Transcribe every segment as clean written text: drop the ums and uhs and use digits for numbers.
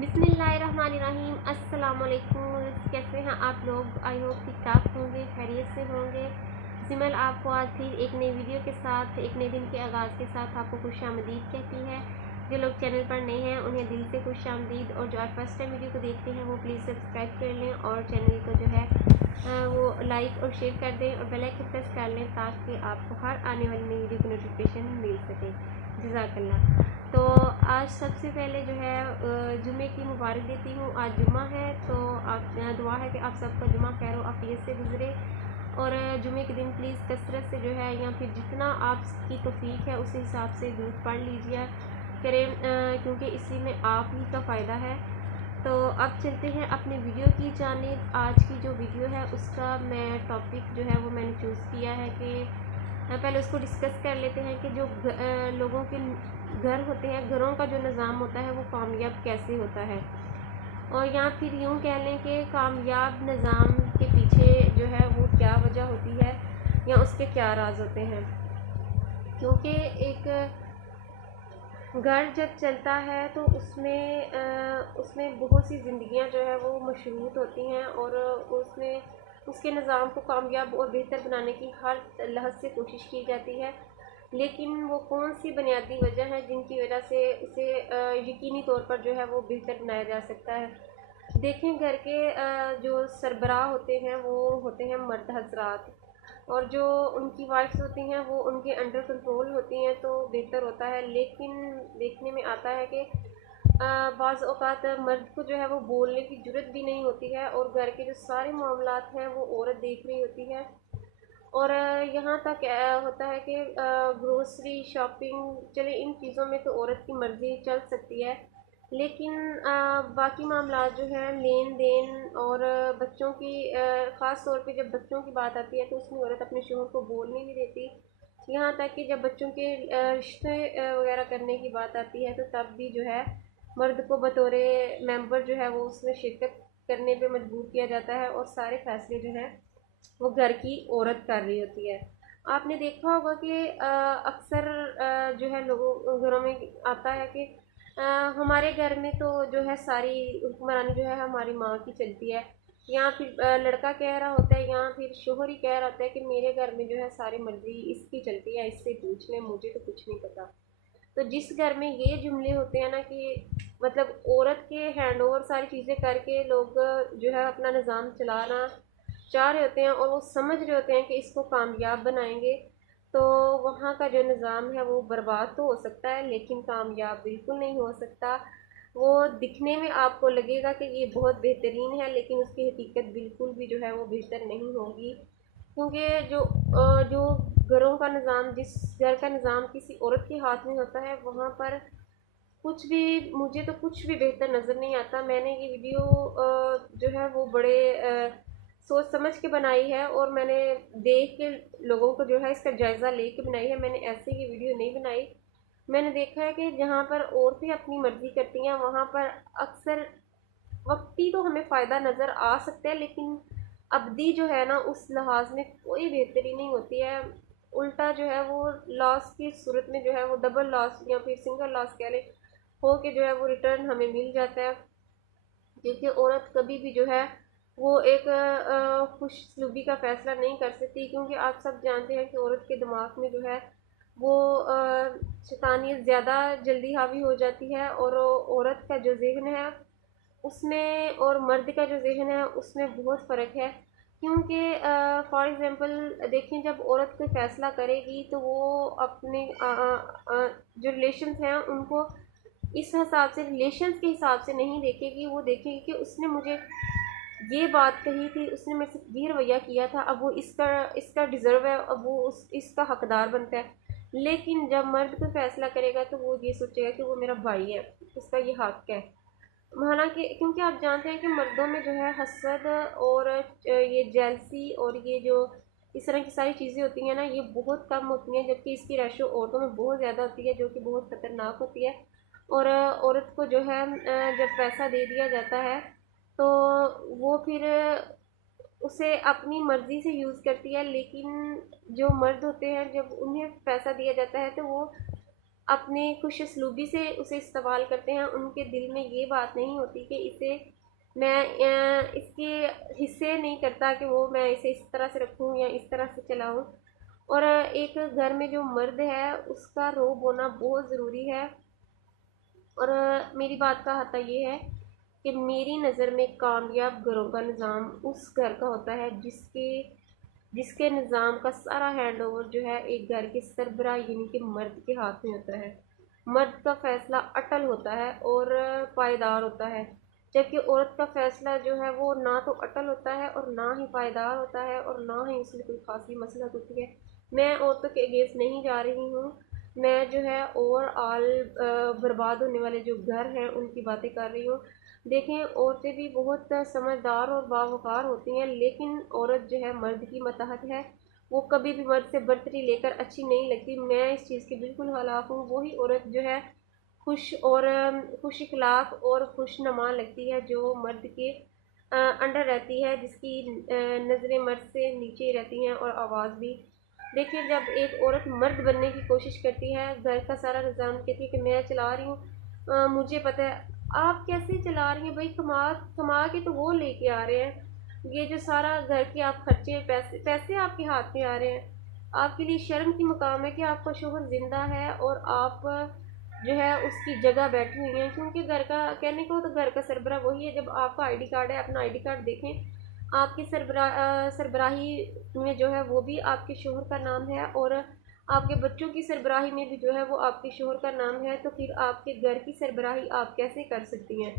बिस्मिल्लाहिर्रहमानिर्रहीम। अस्सलाम वालेकुम। कैसे हैं आप लोग? आई होप ठीक ठाक होंगे, खैरियत से होंगे। सिमल आपको आज फिर एक नई वीडियो के साथ, एक नए दिन के आगाज़ के साथ आपको खुशामदीद कहती है। जो लोग चैनल पर नए हैं उन्हें दिल से खुशामदीद, और जो आज फर्स्ट टाइम वीडियो को देखते हैं वो प्लीज़ सब्सक्राइब कर लें और चैनल को जो है वो लाइक और शेयर कर दें और बेल आइकन प्रेस कर लें ताकि आपको हर आने वाली नई वीडियो की नोटिफिकेशन मिल सके। जज़ाकल्लाह। तो आज सबसे पहले जो है जुमे की मुबारक देती हूँ। आज जुमा है तो आप दुआ है कि आप सबका जुमा खैर व आफियत से गुजरे, और जुमे के दिन प्लीज़ कसरत से जो है या फिर जितना आपकी तौफीक है उस हिसाब से दूध पढ़ लीजिए करें, क्योंकि इसी में आप ही का फ़ायदा है। तो अब चलते हैं अपने वीडियो की जानिब। आज की जो वीडियो है उसका मैं टॉपिक जो है वो मैंने चूज़ किया है कि पहले उसको डिस्कस कर लेते हैं कि जो लोगों के घर होते हैं, घरों का जो निज़ाम होता है वो कामयाब कैसे होता है, और या फिर यूँ कह लें कि कामयाब निज़ाम के पीछे जो है वो क्या वजह होती है या उसके क्या राज होते हैं। क्योंकि एक घर जब चलता है तो उसमें बहुत सी ज़िंदगियां जो है वो मशरूत होती हैं, और उसमें उसके निज़ाम को कामयाब और बेहतर बनाने की हर लहज़ से कोशिश की जाती है। लेकिन वो कौन सी बुनियादी वजह है जिनकी वजह से उसे यकीनी तौर पर जो है वो बेहतर बनाया जा सकता है। देखें, घर के जो सरबराह होते हैं वो होते हैं मर्द हजरात, और जो उनकी वाइफ्स होती हैं वो उनके अंडर कंट्रोल होती हैं तो बेहतर होता है। लेकिन देखने में आता है कि बाज़ औक़ात मर्द को जो है वो बोलने की ज़रूरत भी नहीं होती है, और घर के जो सारे मामलात हैं वो औरत देख रही होती है। और यहाँ तक होता है कि ग्रोसरी शॉपिंग, चले इन चीज़ों में तो औरत की मर्ज़ी चल सकती है, लेकिन बाकी मामलात जो हैं लेन देन और बच्चों की, ख़ास तौर पे जब बच्चों की बात आती है तो उसमें औरत अपने शोहर को बोलने नहीं देती। यहाँ तक कि जब बच्चों के रिश्ते वगैरह करने की बात आती है तो तब भी जो है मर्द को बतौर मेंबर जो है वो उसमें शिरकत करने पे मजबूर किया जाता है, और सारे फैसले जो हैं वो घर की औरत कर रही होती है। आपने देखा होगा कि अक्सर जो है लोगों घरों में आता है कि अ, हमारे घर में तो जो है सारी हुक्मरानी जो है हमारी माँ की चलती है, या फिर लड़का कह रहा होता है या फिर शोहर ही कह रहा होता है कि मेरे घर में जो है सारी मर्जी इसकी चलती है, इससे पूछ लें, मुझे तो कुछ नहीं पता। तो जिस घर में ये जुमले होते हैं ना कि मतलब औरत के हैंड ओवर सारी चीज़ें करके लोग जो है अपना निज़ाम चलाना चाह रहे होते हैं और वो समझ रहे होते हैं कि इसको कामयाब बनाएंगे, तो वहाँ का जो निज़ाम है वो बर्बाद तो हो सकता है लेकिन कामयाब बिल्कुल नहीं हो सकता। वो दिखने में आपको लगेगा कि ये बहुत बेहतरीन है, लेकिन उसकी हकीकत बिल्कुल भी जो है वो बेहतर नहीं होगी। क्योंकि जो घरों का निज़ाम, जिस घर का निज़ाम किसी औरत के हाथ में होता है वहाँ पर कुछ भी, मुझे तो कुछ भी बेहतर नज़र नहीं आता। मैंने ये वीडियो जो है वो बड़े सोच समझ के बनाई है, और मैंने देख के लोगों को जो है इसका जायज़ा ले के बनाई है। मैंने ऐसे ये वीडियो नहीं बनाई। मैंने देखा है कि जहाँ पर औरतें अपनी मर्ज़ी करती हैं वहाँ पर अक्सर वक्ती तो हमें फ़ायदा नज़र आ सकता है, लेकिन अवधि जो है ना उस लिहाज में कोई बेहतरी नहीं होती है। उल्टा जो है वो लॉस की सूरत में जो है वो डबल लॉस या फिर सिंगल लॉस कह लें, हो के जो है वो रिटर्न हमें मिल जाता है। क्योंकि औरत कभी भी जो है वो एक खुशसलूबी का फ़ैसला नहीं कर सकती, क्योंकि आप सब जानते हैं कि औरत के दिमाग में जो है वो शैतानियत ज़्यादा जल्दी हावी हो जाती है, और औरत का जो ज़हन है उसमें और मर्द का जो ज़हन है उसमें बहुत फ़र्क है। क्योंकि फॉर एग्ज़ाम्पल देखें, जब औरत कोई फ़ैसला करेगी तो वो अपने जो रिलेशंस हैं उनको इस हिसाब से, रिलेशंस के हिसाब से नहीं देखेगी। वो देखेगी कि उसने मुझे ये बात कही थी, उसने मेरे से ये रवैया किया था, अब वो इसका इसका डिज़र्व है, अब वो उस इसका हकदार बनता है। लेकिन जब मर्द कोई फ़ैसला करेगा तो वो ये सोचेगा कि वो मेरा भाई है, उसका ये हक है। हालांकि क्योंकि आप जानते हैं कि मर्दों में जो है हसद और ये जेलसी और ये जो इस तरह की सारी चीज़ें होती हैं ना, ये बहुत कम होती हैं, जबकि इसकी रेशो औरतों में बहुत ज़्यादा होती है, जो कि बहुत ख़तरनाक होती है। और औरत को जो है जब पैसा दे दिया जाता है तो वो फिर उसे अपनी मर्ज़ी से यूज़ करती है। लेकिन जो मर्द होते हैं जब उन्हें पैसा दिया जाता है तो वो अपने खुश असलूबी से उसे इस्तेमाल करते हैं, उनके दिल में ये बात नहीं होती कि इसे मैं इसके हिस्से नहीं करता कि वो मैं इसे इस तरह से रखूँ या इस तरह से चलाऊँ। और एक घर में जो मर्द है उसका रोब होना बहुत ज़रूरी है। और मेरी बात का हता ये है कि मेरी नज़र में कामयाब घरों का निज़ाम उस घर का होता है जिसके जिसके निज़ाम का सारा हैंड ओवर जो है एक घर के सरबराह यानी कि मर्द के हाथ में होता है। मर्द का फ़ैसला अटल होता है और पायदार होता है, जबकि औरत का फ़ैसला जो है वो ना तो अटल होता है और ना ही पायदार होता है और ना ही उसमें कोई ख़ासी मसलहत होती है। मैं औरतों के अगेंस्ट नहीं जा रही हूँ, मैं जो है ओवरऑल बर्बाद होने वाले जो घर हैं उनकी बातें कर रही हूँ। देखें, औरतें भी बहुत समझदार और बावक़ार होती हैं, लेकिन औरत जो है मर्द की मतहत है, वो कभी भी मर्द से बर्तरी लेकर अच्छी नहीं लगती। मैं इस चीज़ के बिल्कुल खिलाफ़ हूँ। वही औरत जो है खुश और खुश इखलाक और खुशनुमा लगती है जो मर्द के अंडर रहती है, जिसकी नज़रें मर्द से नीचे ही रहती हैं और आवाज़ भी। देखिए, जब एक औरत मर्द बनने की कोशिश करती है, घर का सारा निज़ाम कहती है कि मैं चला रही हूँ, मुझे पता है। आप कैसे चला रही हैं भाई? कमा कमा के तो वो लेके आ रहे हैं। ये जो सारा घर के आप खर्चे, पैसे पैसे आपके हाथ में आ रहे हैं। आपके लिए शर्म की मुकाम है कि आपका शोहर जिंदा है और आप जो है उसकी जगह बैठी हुई हैं, क्योंकि घर का कहने को तो घर का सरबराह वही है। जब आपका आईडी कार्ड है, अपना आईडी कार्ड देखें, आपकी सरबराही में जो है वो भी आपके शोहर का नाम है और आपके बच्चों की सरबराही में भी जो है वो आपके शोहर का नाम है। तो फिर आपके घर की सरबराही आप कैसे कर सकती हैं?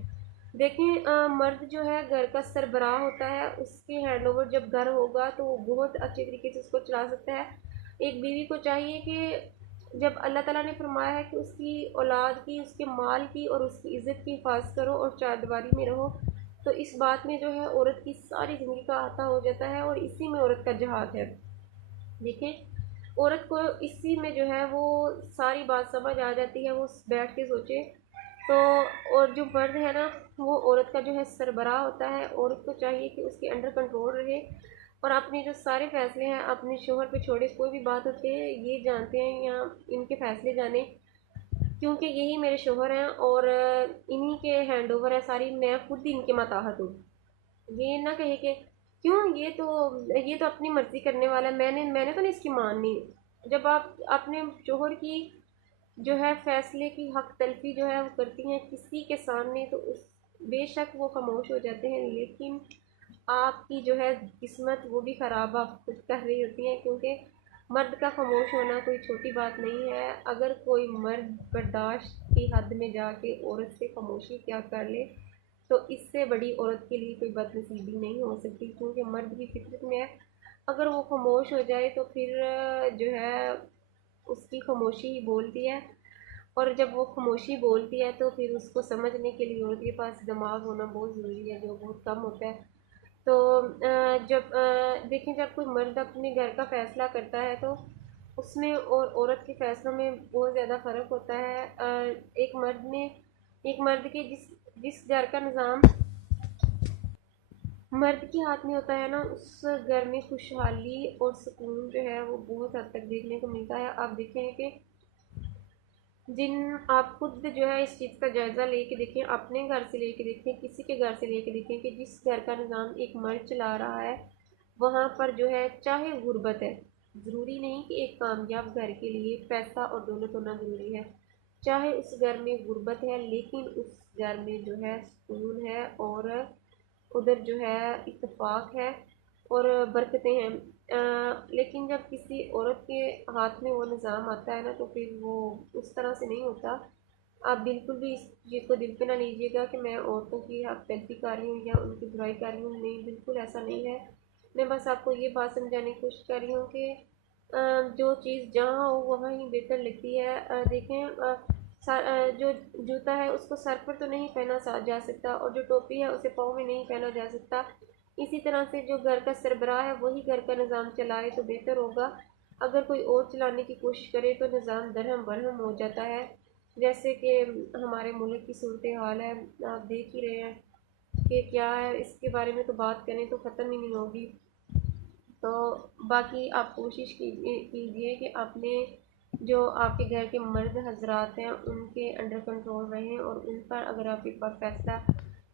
देखें, मर्द जो है घर का सरबराह होता है, उसके हैंड ओवर जब घर होगा तो वो बहुत अच्छे तरीके से उसको चला सकता है। एक बीवी को चाहिए कि जब अल्लाह ताला ने फरमाया है कि उसकी औलाद की, उसके माल की और उसकी इज़्ज़त की हिफाजत करो और चारदीवारी में रहो, तो इस बात में जो है औरत की सारी ज़िंदगी का अहाता हो जाता है और इसी में औरत का जहाद है। देखिए, औरत को इसी में जो है वो सारी बात समझ आ जाती है, वो बैठ के सोचे तो। और जो मर्द है ना, वो औरत का जो है सरबराह होता है। औरत को चाहिए कि उसके अंडर कंट्रोल रहे और अपने जो सारे फैसले हैं अपने शोहर पे छोड़े। कोई भी बात होती है ये जानते हैं या इनके फैसले जाने, क्योंकि यही मेरे शोहर हैं और इन्हीं के हैंड ओवर है सारी, मैं खुद इनके मातहत हूँ। ये ना कहे कि क्यों, ये तो अपनी मर्जी करने वाला है, मैंने तो नहीं इसकी माननी। जब आप अपने शोहर की जो है फैसले की हक तलफी जो है वो करती हैं किसी के सामने, तो उस बेशक वो खामोश हो जाते हैं, लेकिन आपकी जो है किस्मत वो भी ख़राब आप खुद कर रही होती हैं, क्योंकि मर्द का खामोश होना कोई छोटी बात नहीं है। अगर कोई मर्द बर्दाश्त की हद में जाके औरत से खामोशी क्या कर ले, तो इससे बड़ी औरत के लिए कोई बदनसीबी नहीं हो सकती, क्योंकि मर्द की फितरत में है अगर वो खामोश हो जाए तो फिर जो है उसकी खामोशी ही बोलती है। और जब वो खामोशी बोलती है तो फिर उसको समझने के लिए औरत के पास दिमाग होना बहुत ज़रूरी है, जो बहुत कम होता है। तो जब देखें, जब कोई मर्द अपने घर का फ़ैसला करता है तो उसमें और औरत के फ़ैसलों में बहुत ज़्यादा फ़र्क होता है। एक मर्द के जिस जिस घर का निज़ाम मर्द के हाथ में होता है ना, उस घर में खुशहाली और सुकून जो है वो बहुत हद तक देखने को मिलता है। आप देखें कि जिन आप खुद जो है इस चीज़ का जायज़ा लेके देखें, अपने घर से लेके देखें, किसी के घर से लेके देखें कि जिस घर का निज़ाम एक मर्द चला रहा है, वहाँ पर जो है चाहे गुर्बत है, ज़रूरी नहीं कि एक कामयाब घर के लिए पैसा और दौलत होना ज़रूरी है। चाहे उस घर में गुर्बत है, लेकिन उस घर में जो है सुकून है और उधर जो है इत्तेफाक है और बरकतें हैं। लेकिन जब किसी औरत के हाथ में वो निज़ाम आता है ना, तो फिर वो उस तरह से नहीं होता। आप बिल्कुल भी इस चीज़ को दिल पे ना लीजिएगा कि मैं औरतों की हक तलफी कर रही हूँ या उनकी बुराई कर रही हूँ, नहीं, बिल्कुल ऐसा नहीं है। मैं बस आपको ये बात समझाने की कोशिश कर रही हूँ कि जो चीज़ जहाँ हो वहाँ ही बेहतर लगती है। देखें, जो जूता है उसको सर पर तो नहीं पहना जा सकता और जो टोपी है उसे पाँव में नहीं पहना जा सकता। इसी तरह से जो घर का सरबराह है वही घर का निज़ाम चलाए तो बेहतर होगा। अगर कोई और चलाने की कोशिश करे तो निज़ाम दरहम बरहम हो जाता है। जैसे कि हमारे मुल्क की सूरत हाल है, आप देख ही रहे हैं कि क्या है। इसके बारे में तो बात करें तो ख़त्म ही नहीं होगी। तो बाकी आप कोशिश कीजिए कि अपने जो आपके घर के मर्द हजरात हैं उनके अंडर कंट्रोल रहें, और उन पर अगर आप एक बार फैसला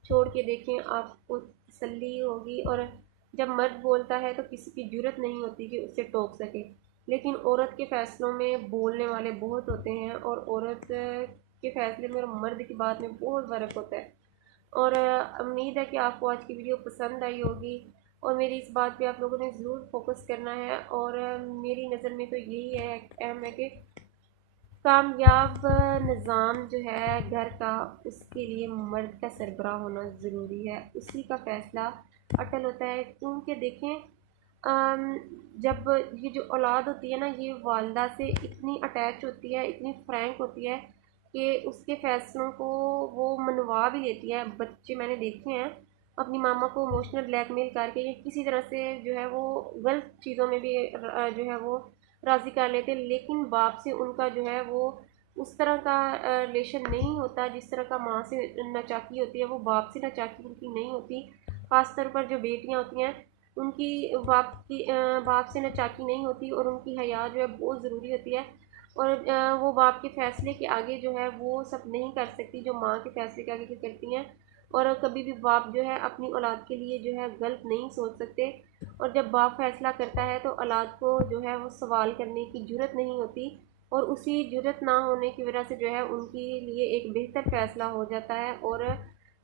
छोड़ के देखें आपको तसल्ली होगी। और जब मर्द बोलता है तो किसी की जुर्रत नहीं होती कि उसे टोक सके, लेकिन औरत के फ़ैसलों में बोलने वाले बहुत होते हैं, और औरत के फ़ैसले में और मर्द की बात में बहुत फ़र्क होता है। और उम्मीद है कि आपको आज की वीडियो पसंद आई होगी, और मेरी इस बात पे आप लोगों ने ज़रूर फोकस करना है। और मेरी नज़र में तो यही है, अहम है कि कामयाब निज़ाम जो है घर का, उसके लिए मर्द का सरबराह होना ज़रूरी है, उसी का फ़ैसला अटल होता है। क्योंकि देखें, जब ये जो औलाद होती है ना, ये वालदा से इतनी अटैच होती है, इतनी फ्रैंक होती है कि उसके फ़ैसलों को वो मनवा भी लेती है। बच्चे मैंने देखे हैं अपनी मामा को इमोशनल ब्लैकमेल करके या किसी तरह से जो है वो गलत चीज़ों में भी जो है वो राज़ी कर लेते हैं, लेकिन बाप से उनका जो है वो उस तरह का रिलेशन नहीं होता जिस तरह का माँ से नाचाकी होती है, वो बाप से नाचाकी उनकी नहीं होती। ख़ासतौर पर जो बेटियाँ होती हैं उनकी बाप से नाचाकी नहीं होती, और उनकी हया जो है बहुत ज़रूरी होती है। और वो बाप के फ़ैसले के आगे जो है वो सब नहीं कर सकती जो माँ के फ़ैसले के आगे करती हैं। और कभी भी बाप जो है अपनी औलाद के लिए जो है गलत नहीं सोच सकते, और जब बाप फैसला करता है तो औलाद को जो है वो सवाल करने की जुर्रत नहीं होती, और उसी जुर्रत ना होने की वजह से जो है उनके लिए एक बेहतर फ़ैसला हो जाता है। और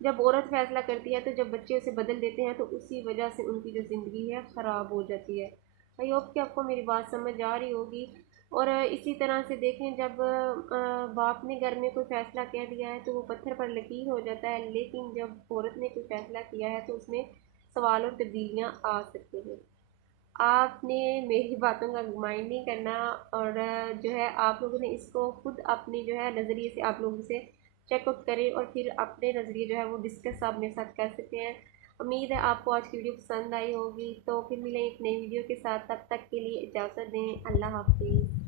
जब औरत फ़ैसला करती है तो जब बच्चे उसे बदल देते हैं तो उसी वजह से उनकी जो ज़िंदगी है ख़राब हो जाती है। आई होप कि आपको मेरी बात समझ आ रही होगी। और इसी तरह से देखें, जब बाप ने घर में कोई फ़ैसला कह दिया है तो वो पत्थर पर लकीर हो जाता है, लेकिन जब औरत ने कोई फ़ैसला किया है तो उसमें सवाल और तब्दीलियाँ आ सकती हैं। आपने मेरी बातों का माइंड नहीं करना, और जो है आप लोगों ने इसको खुद अपने जो है नज़रिए से आप लोग इसे चेकआउट करें, और फिर अपने नज़रिए जो है वो डिस्कस आप मेरे साथ कर सकते हैं। उम्मीद है आपको आज की वीडियो पसंद आई होगी, तो फिर मिलें एक नई वीडियो के साथ। तब तक के लिए इजाज़त दें। अल्लाह हाफिज़।